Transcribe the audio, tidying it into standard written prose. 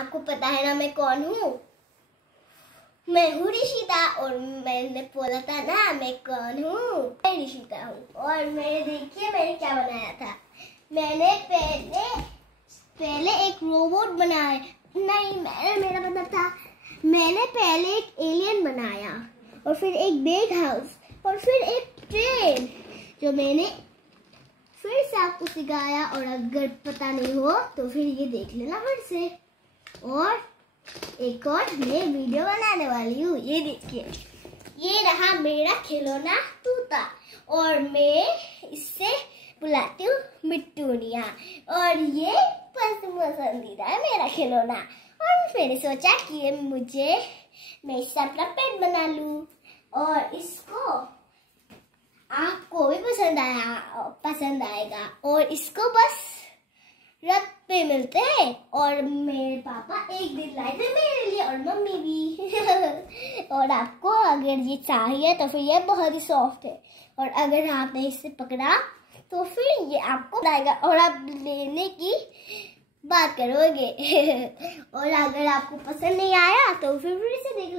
आपको पता है ना मैं कौन हूँ? मैं हूँ ऋषिता और मैंने बोला था ना मैं कौन हूँ? मैं ऋषिता हूँ। और मैंने देखिए मैंने क्या बनाया था। मैंने पहले एक रोबोट बनाया। नहीं, मेरा मतलब था मैंने पहले एक एलियन बनाया और फिर एक बिग हाउस और फिर एक ट्रेन जो मैंने फिर से आपको सिखाया। और अगर पता नहीं हो तो फिर ये देख लेना फिर से। और एक और मैं वीडियो बनाने वाली हूँ। ये देखिए, ये रहा मेरा खिलौना तोता और मैं इससे बुलाती हूँ मिट्टूनिया। और ये पसंदीदा है मेरा खिलौना। और मैंने सोचा कि मैं इससे अपना पेट बना लूँ और इसको आपको भी पसंद आएगा। और इसको बस रथ पे मिलते हैं। और मेरे पापा एक दिन लाए थे मेरे लिए और मम्मी भी। और आपको अगर ये चाहिए तो फिर ये बहुत ही सॉफ्ट है। और अगर आपने इसे पकड़ा तो फिर ये आपको आएगा और आप लेने की बात करोगे। और अगर आपको पसंद नहीं आया तो फिर से देख